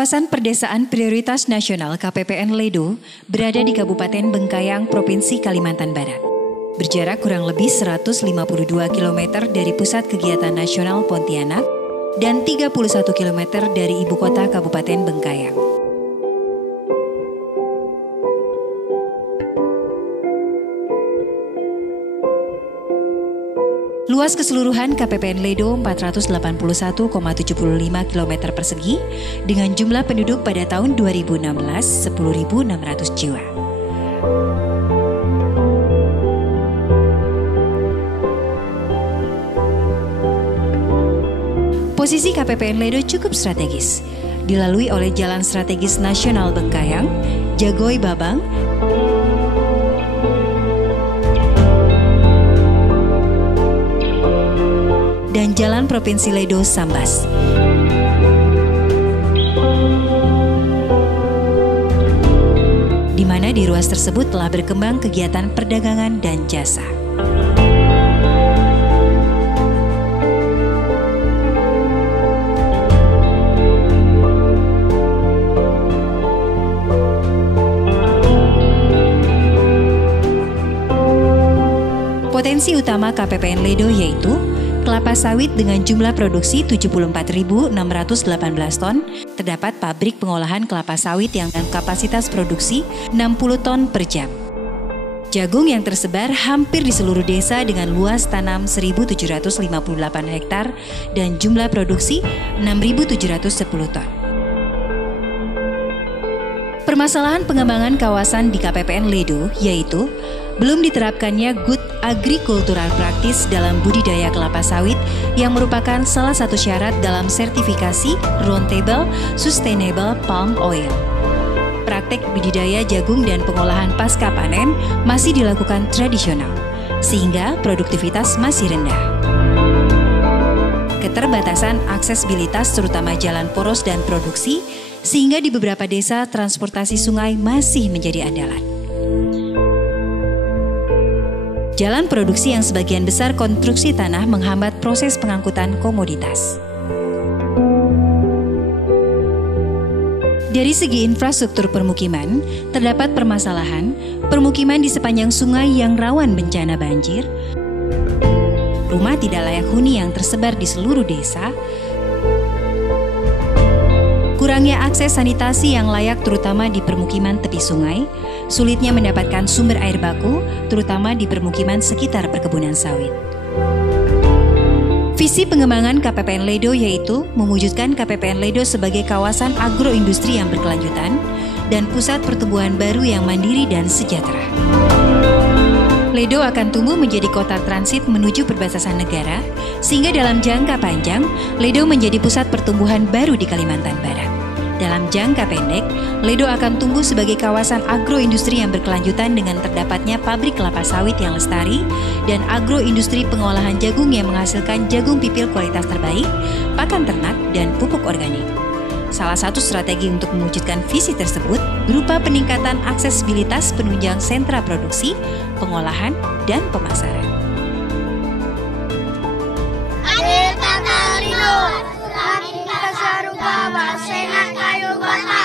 Kawasan Perdesaan Prioritas Nasional KPPN Ledo berada di Kabupaten Bengkayang, Provinsi Kalimantan Barat. Berjarak kurang lebih 152 km dari pusat kegiatan nasional Pontianak dan 31 km dari ibu kota Kabupaten Bengkayang. Luas keseluruhan KPPN Ledo 481,75 km persegi dengan jumlah penduduk pada tahun 2016 10.600 jiwa. Posisi KPPN Ledo cukup strategis, dilalui oleh Jalan Strategis Nasional Bengkayang, Jagoy Babang, dan Jalan Provinsi Ledo Sambas. Di mana di ruas tersebut telah berkembang kegiatan perdagangan dan jasa. Potensi utama KPPN Ledo yaitu kelapa sawit dengan jumlah produksi 74.618 ton, terdapat pabrik pengolahan kelapa sawit yang dengan kapasitas produksi 60 ton per jam. Jagung yang tersebar hampir di seluruh desa dengan luas tanam 1.758 hektar dan jumlah produksi 6.710 ton. Permasalahan pengembangan kawasan di KPPN Ledo yaitu belum diterapkannya good agricultural practice dalam budidaya kelapa sawit yang merupakan salah satu syarat dalam sertifikasi Roundtable Sustainable Palm Oil. Praktek budidaya jagung dan pengolahan pasca panen masih dilakukan tradisional, sehingga produktivitas masih rendah. Keterbatasan aksesibilitas terutama jalan poros dan produksi, sehingga di beberapa desa transportasi sungai masih menjadi andalan. Jalan produksi yang sebagian besar konstruksi tanah menghambat proses pengangkutan komoditas. Dari segi infrastruktur permukiman, terdapat permasalahan permukiman di sepanjang sungai yang rawan bencana banjir, rumah tidak layak huni yang tersebar di seluruh desa, kurangnya akses sanitasi yang layak terutama di permukiman tepi sungai, sulitnya mendapatkan sumber air baku terutama di permukiman sekitar perkebunan sawit. Visi pengembangan KPPN Ledo yaitu mewujudkan KPPN Ledo sebagai kawasan agroindustri yang berkelanjutan dan pusat pertumbuhan baru yang mandiri dan sejahtera. Ledo akan tumbuh menjadi kota transit menuju perbatasan negara, sehingga dalam jangka panjang, Ledo menjadi pusat pertumbuhan baru di Kalimantan Barat. Dalam jangka pendek, Ledo akan tumbuh sebagai kawasan agroindustri yang berkelanjutan dengan terdapatnya pabrik kelapa sawit yang lestari dan agroindustri pengolahan jagung yang menghasilkan jagung pipil kualitas terbaik, pakan ternak, dan pupuk organik. Salah satu strategi untuk mewujudkan visi tersebut berupa peningkatan aksesibilitas penunjang sentra produksi, pengolahan, dan pemasaran. Adil tata lino, langit kasarupa basena kayu bata.